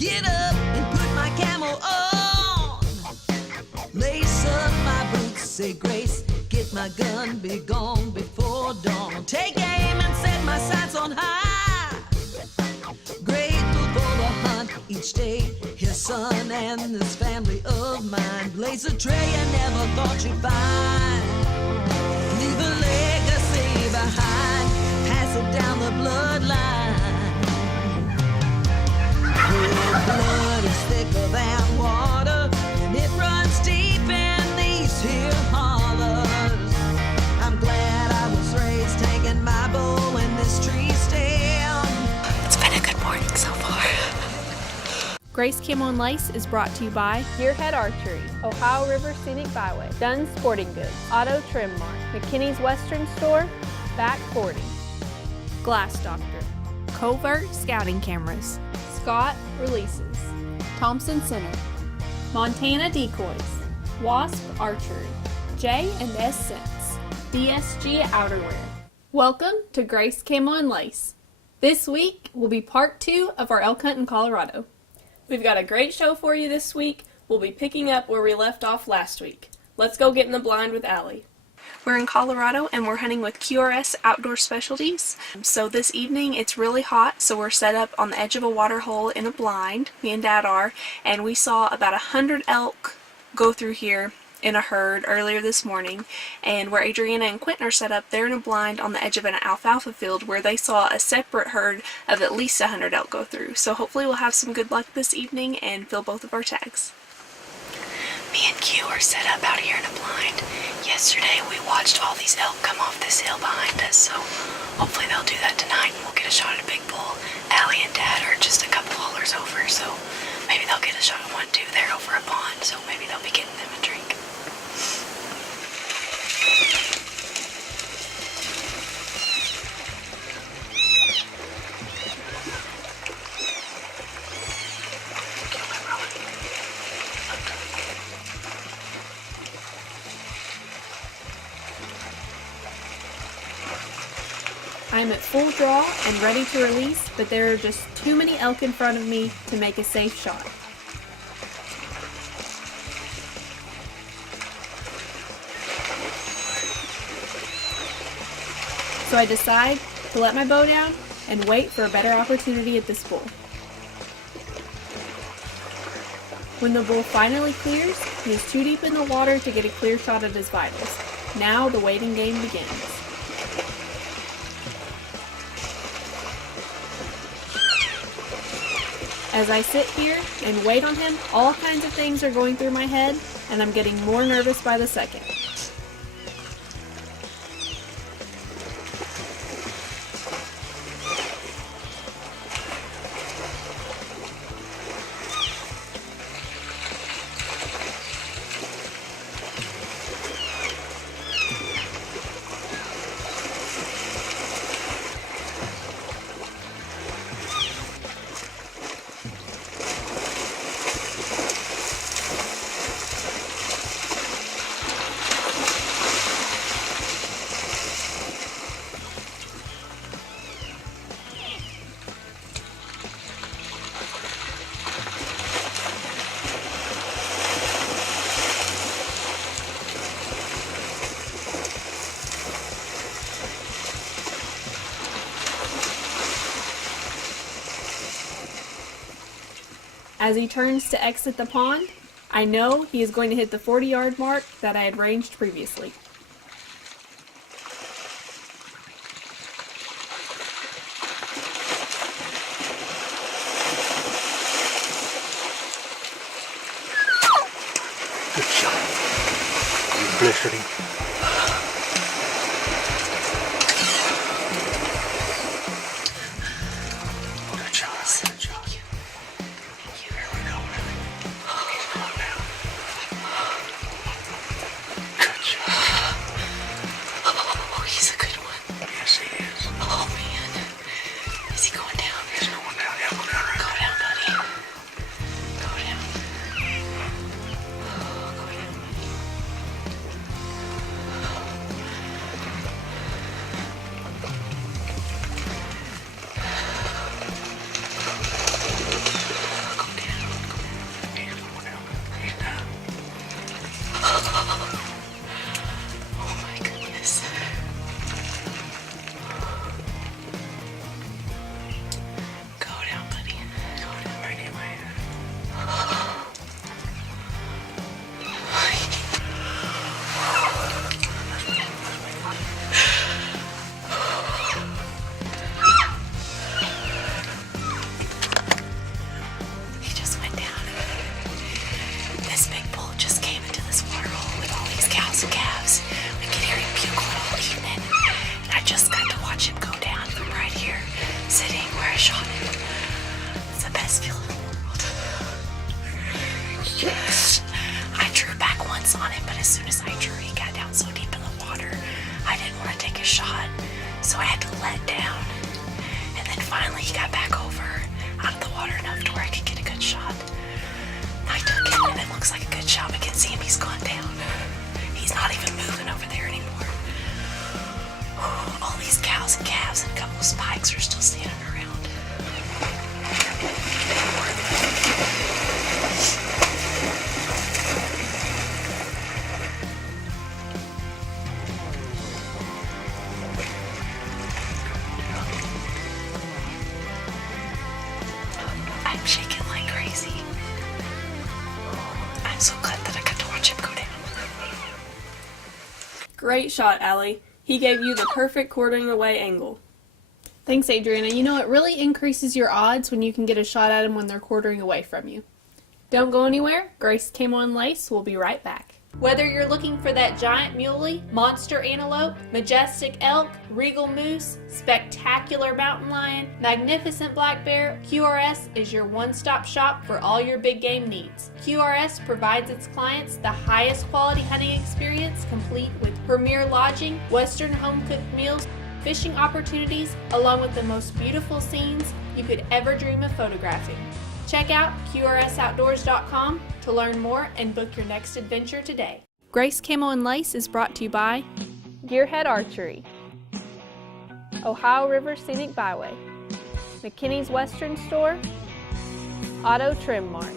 Get up and put my camo on. Lace up my boots, say grace. Get my gun, be gone before dawn. Take aim and set my sights on high. Grateful for the hunt each day. His son and this family of mine. Blaze a trail you never thought you'd find. Leave a legacy behind. Pass it down the bloodline. Your blood is thicker than water, and it runs deep in these here hollers. I'm glad I was raised taking my bow in this tree stand. It's been a good morning so far. Grace Camo and Lace is brought to you by Gearhead Archery, Ohio River Scenic Byway, Dunn's Sporting Goods, Auto Trim Mart, McKinney's Western Store, Back 40, Glass Doctor, Covert Scouting Cameras, Scott Releases, Thompson Center, Montana Decoys, Wasp Archery, J&S Scents, DSG Outerwear. Welcome to Grace Camo and Lace. This week will be part 2 of our elk hunt in Colorado. We've got a great show for you this week. We'll be picking up where we left off last week. Let's go get in the blind with Alli. We're in Colorado and we're hunting with QRS Outdoors Specialties. So this evening it's really hot, so we're set up on the edge of a water hole in a blind, me and Dad are, and we saw about 100 elk go through here in a herd earlier this morning. And where Adriana and Quentin are set up, they're in a blind on the edge of an alfalfa field where they saw a separate herd of at least 100 elk go through. So hopefully we'll have some good luck this evening and fill both of our tags. Me and Q are set up out here in a blind. Yesterday we watched all these elk come off this hill behind us, so hopefully they'll do that tonight and we'll get a shot at a big bull. Alli and Dad are just a couple haulers over, so maybe they'll get a shot at one too. They're over a pond, so maybe they'll be getting them a drink. I'm at full draw and ready to release, but there are just too many elk in front of me to make a safe shot. So I decide to let my bow down and wait for a better opportunity at this bull. When the bull finally clears, he is too deep in the water to get a clear shot at his vitals. Now the waiting game begins. As I sit here and wait on him, all kinds of things are going through my head, and I'm getting more nervous by the second. As he turns to exit the pond, I know he is going to hit the 40-yard mark that I had ranged previously. Good shot. You blistered him. Good shot. Good shot. Here we go. He's gone down. Good shot. Oh, he's a good one. Yes, he is. Oh man. Is he going down? He's going down. Yeah, go down right Go there. down, buddy. Go down. Oh, go down. Great shot, Allie. He gave you the perfect quartering away angle. Thanks, Adriana. You know, it really increases your odds when you can get a shot at them when they're quartering away from you. Don't go anywhere. Grace Camo and Lace will be right back. Whether you're looking for that giant muley, monster antelope, majestic elk, regal moose, spectacular mountain lion, magnificent black bear, QRS is your one-stop shop for all your big game needs. QRS provides its clients the highest quality hunting experience, complete with premier lodging, Western home-cooked meals, fishing opportunities, along with the most beautiful scenes you could ever dream of photographing. Check out QRSOutdoors.com to learn more and book your next adventure today. Grace Camo and Lace is brought to you by Gearhead Archery, Ohio River Scenic Byway, McKinney's Western Store, Auto Trim Mart,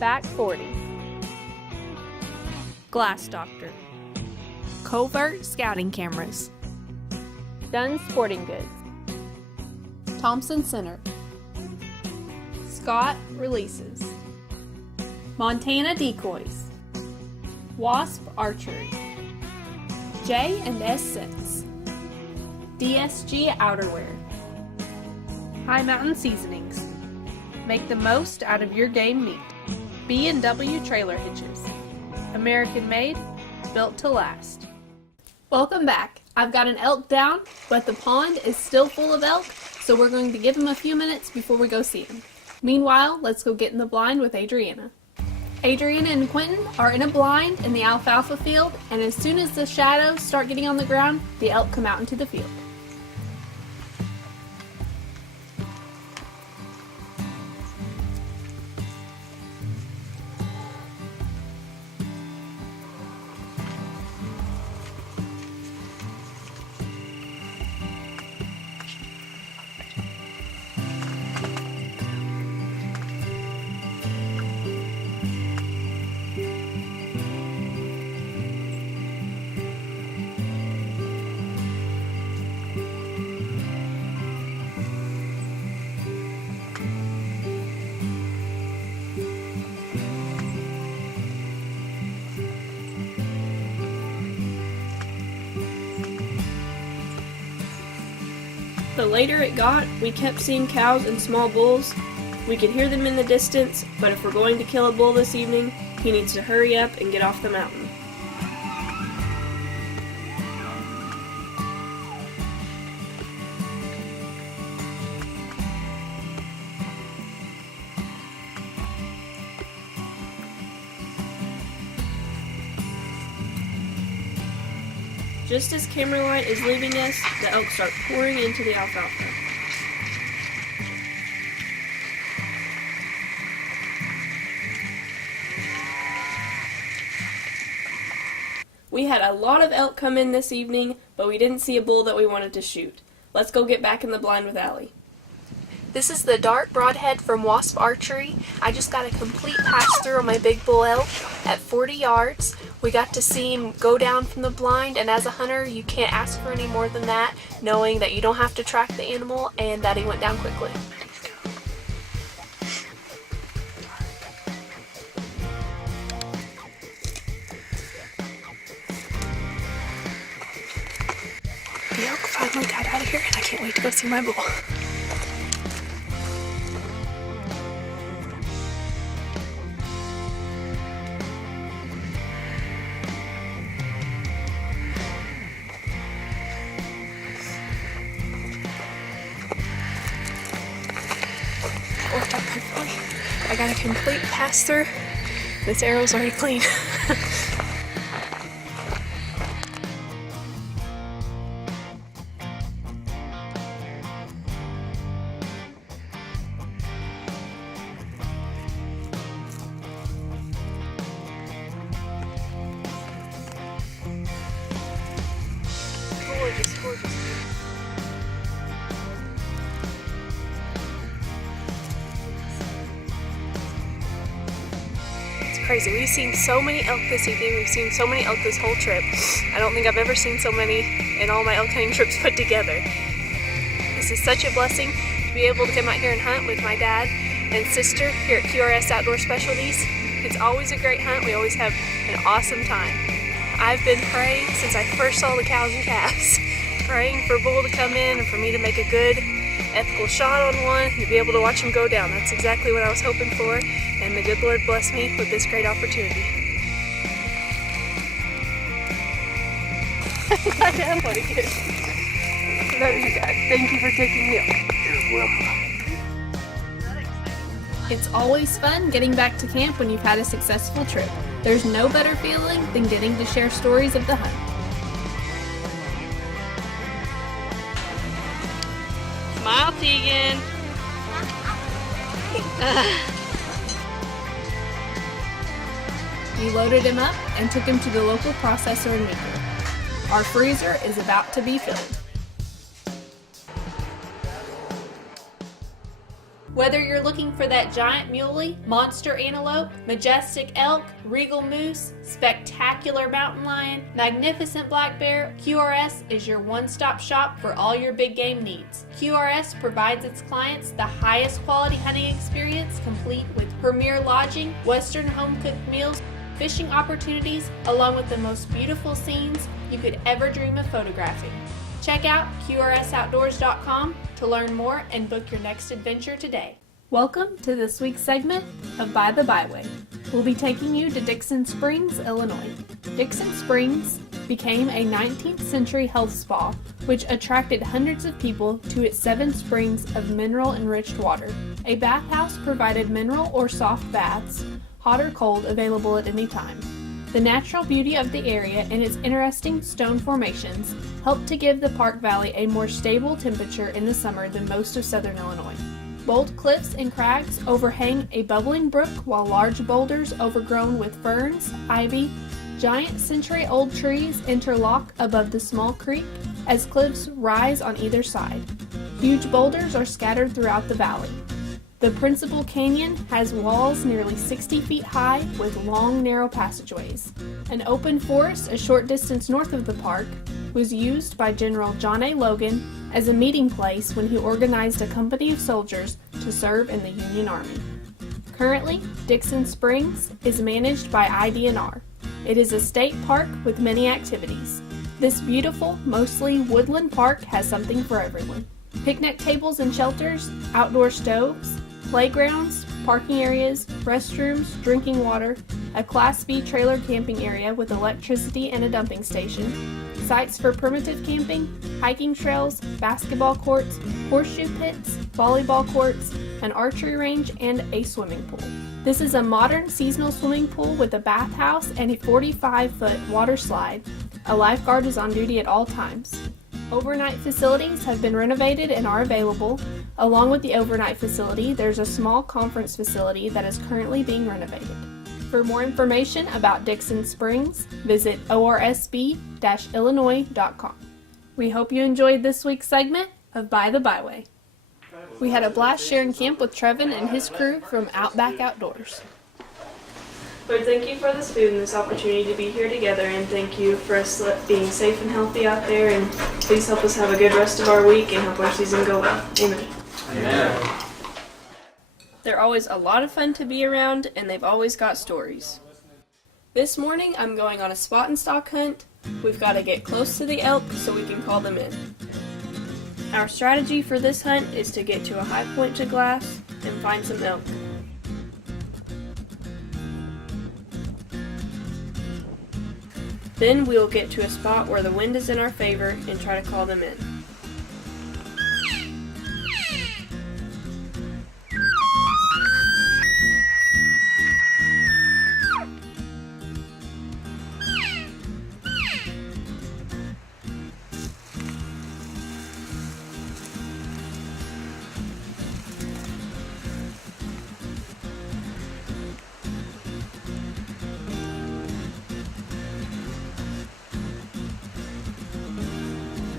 Back 40, Glass Doctor, Covert Scouting Cameras, Dunn Sporting Goods, Thompson Center, Scott Releases, Montana Decoys, Wasp Archery, J&S Scents, DSG Outerwear, High Mountain Seasonings. Make the most out of your game meat. B&W Trailer Hitches. American made, built to last. Welcome back. I've got an elk down, but the pond is still full of elk, so we're going to give him a few minutes before we go see him. Meanwhile, let's go get in the blind with Adriana. Adriana and Quentin are in a blind in the alfalfa field, and as soon as the shadows start getting on the ground, the elk come out into the field. The later it got, we kept seeing cows and small bulls. We could hear them in the distance, but if we're going to kill a bull this evening, he needs to hurry up and get off the mountain. Just as camera light is leaving us, the elk start pouring into the alfalfa. We had a lot of elk come in this evening, but we didn't see a bull that we wanted to shoot. Let's go get back in the blind with Allie. This is the dark broadhead from Wasp Archery. I just got a complete pass-through on my big bull elk at 40 yards. We got to see him go down from the blind, and as a hunter, you can't ask for any more than that, knowing that you don't have to track the animal and that he went down quickly. The elk finally got out of here, and I can't wait to go see my bull. Worked out perfectly. I got a complete pass-through. This arrow's already clean. Gorgeous, gorgeous. Crazy. We've seen so many elk this evening. We've seen so many elk this whole trip. I don't think I've ever seen so many in all my elk hunting trips put together. This is such a blessing to be able to come out here and hunt with my dad and sister here at QRS Outdoor Specialties. It's always a great hunt. We always have an awesome time. I've been praying since I first saw the cows and calves, praying for Bull to come in and for me to make a good, ethical shot on one and to be able to watch him go down. That's exactly what I was hoping for, and the good Lord bless me with this great opportunity. My dad wanted to get it. Love you guys. Thank you for taking me on. You're welcome. It's always fun getting back to camp when you've had a successful trip. There's no better feeling than getting to share stories of the hunt. Smile, Tegan. We loaded him up and took him to the local processor and meeker. Our freezer is about to be filled. Whether you're looking for that giant muley, monster antelope, majestic elk, regal moose, spectacular mountain lion, magnificent black bear, QRS is your one-stop shop for all your big game needs. QRS provides its clients the highest quality hunting experience, complete with premier lodging, western home-cooked meals, fishing opportunities, along with the most beautiful scenes you could ever dream of photographing. Check out QRSOutdoors.com to learn more and book your next adventure today. Welcome to this week's segment of By the Byway. We'll be taking you to Dixon Springs, Illinois. Dixon Springs became a 19th century health spa which attracted hundreds of people to its 7 springs of mineral-enriched water. A bathhouse provided mineral or soft baths, hot or cold, available at any time. The natural beauty of the area and its interesting stone formations helped to give the Park Valley a more stable temperature in the summer than most of southern Illinois. Bold cliffs and crags overhang a bubbling brook, while large boulders overgrown with ferns, ivy, giant century-old trees interlock above the small creek as cliffs rise on either side. Huge boulders are scattered throughout the valley. The principal canyon has walls nearly 60 feet high with long, narrow passageways. An open forest a short distance north of the park was used by General John A. Logan as a meeting place when he organized a company of soldiers to serve in the Union Army. Currently, Dixon Springs is managed by IDNR. It is a state park with many activities. This beautiful, mostly woodland park has something for everyone. Picnic tables and shelters, outdoor stoves, playgrounds, parking areas, restrooms, drinking water, a Class B trailer camping area with electricity and a dumping station, sites for primitive camping, hiking trails, basketball courts, horseshoe pits, volleyball courts, an archery range, and a swimming pool. This is a modern seasonal swimming pool with a bathhouse and a 45-foot water slide. A lifeguard is on duty at all times. Overnight facilities have been renovated and are available. Along with the overnight facility, there's a small conference facility that is currently being renovated. For more information about Dixon Springs, visit orsb-illinois.com. We hope you enjoyed this week's segment of By the Byway. We had a blast sharing camp with Trevin and his crew from Outback Outdoors. Lord, thank you for this food and this opportunity to be here together, and thank you for us being safe and healthy out there, and please help us have a good rest of our week and help our season go well. Amen. Amen. They're always a lot of fun to be around, and they've always got stories. This morning I'm going on a spot and stalk hunt. We've got to get close to the elk so we can call them in. Our strategy for this hunt is to get to a high point to glass and find some elk. Then we'll get to a spot where the wind is in our favor and try to call them in.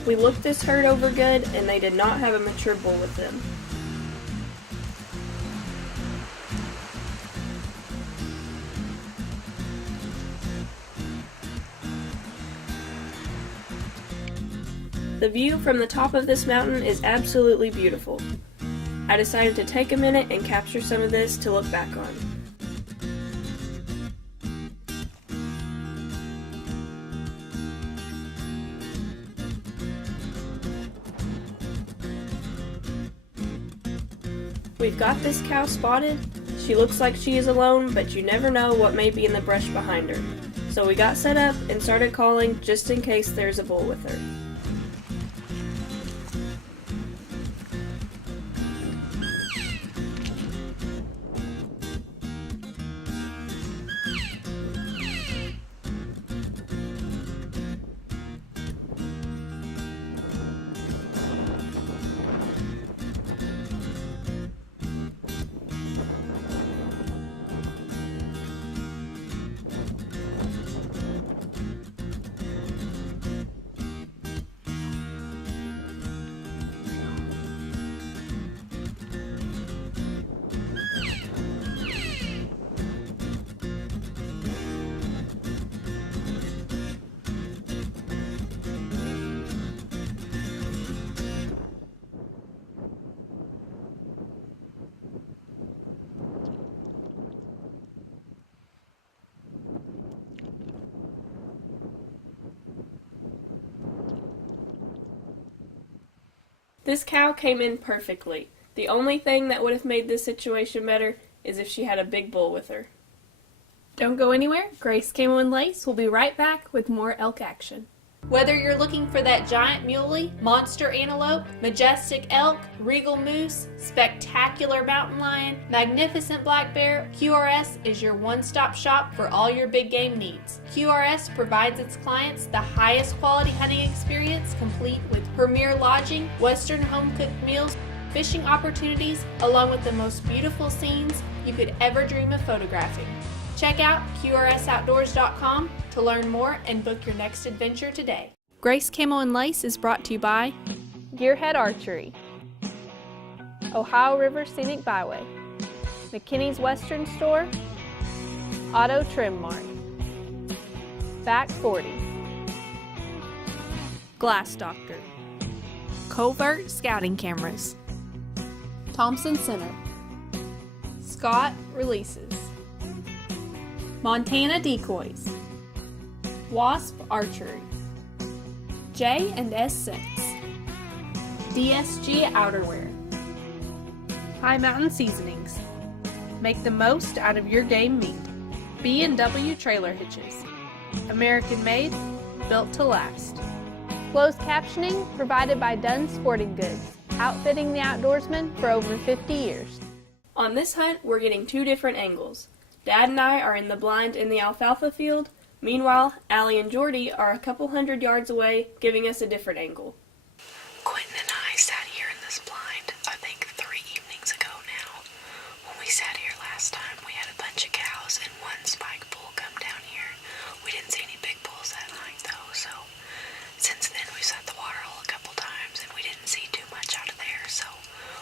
We looked this herd over good, and they did not have a mature bull with them. The view from the top of this mountain is absolutely beautiful. I decided to take a minute and capture some of this to look back on. We've got this cow spotted. She looks like she is alone, but you never know what may be in the brush behind her. So we got set up and started calling just in case there's a bull with her. This cow came in perfectly. The only thing that would have made this situation better is if she had a big bull with her. Don't go anywhere. Grace Camo and Lace will be right back with more elk action. Whether you're looking for that giant muley, monster antelope, majestic elk, regal moose, spectacular mountain lion, magnificent black bear, QRS is your one-stop shop for all your big game needs. QRS provides its clients the highest quality hunting experience, complete with premier lodging, western home-cooked meals, fishing opportunities, along with the most beautiful scenes you could ever dream of photographing. Check out QRSOutdoors.com to learn more and book your next adventure today. Grace Camo and Lace is brought to you by Gearhead Archery, Ohio River Scenic Byway, McKinney's Western Store, Auto Trim Mart, Back 40, Glass Doctor, Covert Scouting Cameras, Thompson Center, Scott Releases, Montana Decoys, Wasp Archery, J&S Scents, DSG Outerwear, High Mountain Seasonings. Make the most out of your game meat. B&W Trailer Hitches. American made, built to last. Closed captioning provided by Dunn Sporting Goods, outfitting the outdoorsman for over 50 years. On this hunt, we're getting two different angles. Dad and I are in the blind in the alfalfa field. Meanwhile, Allie and Jordy are a couple hundred yards away, giving us a different angle. Quentin and I sat here in this blind, I think 3 evenings ago now. When we sat here last time, we had a bunch of cows and one spike bull come down here. We didn't see any big bulls that night though, so since then we've set the water hole a couple times and we didn't see too much out of there, so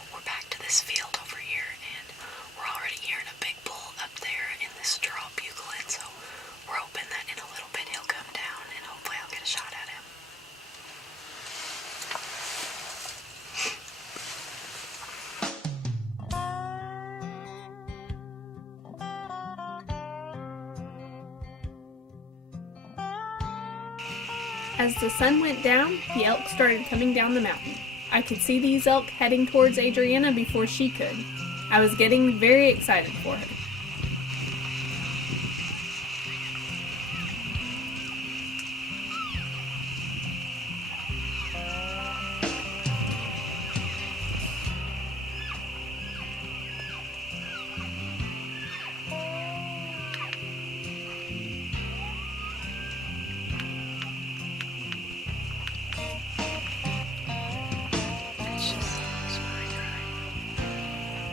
we're back to this field over here and we're already hearing a big bull up there in this draw buglet, so we're hoping that in a little bit he'll come down and hopefully I'll get a shot at him. As the sun went down, the elk started coming down the mountain. I could see these elk heading towards Adriana before she could. I was getting very excited for her.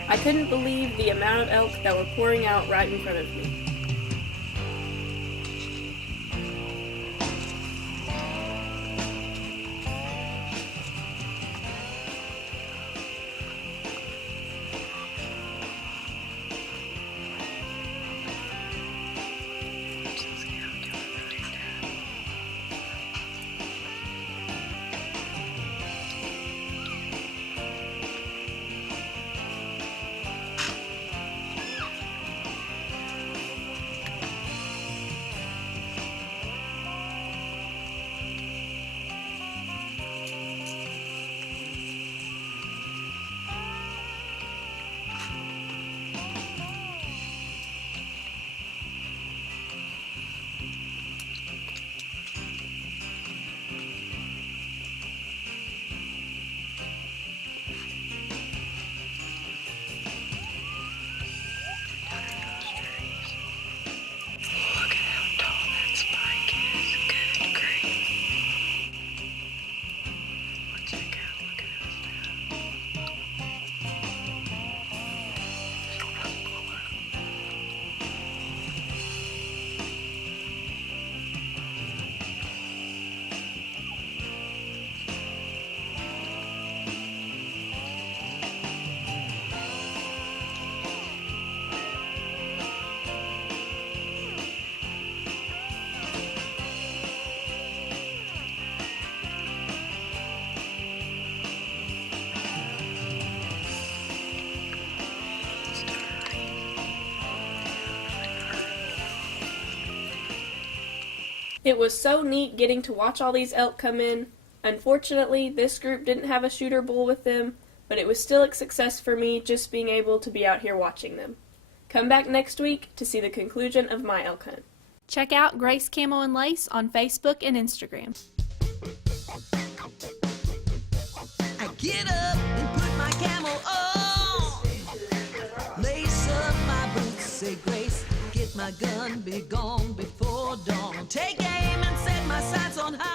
I couldn't believe the amount of elk that were pouring out right in front of me. It was so neat getting to watch all these elk come in. Unfortunately, this group didn't have a shooter bull with them, but it was still a success for me just being able to be out here watching them. Come back next week to see the conclusion of my elk hunt. Check out Grace Camo and Lace on Facebook and Instagram. I get up and put my camo on, lace up my boots, say grace, get my gun, be gone before dawn. Take aim and set my sights on high.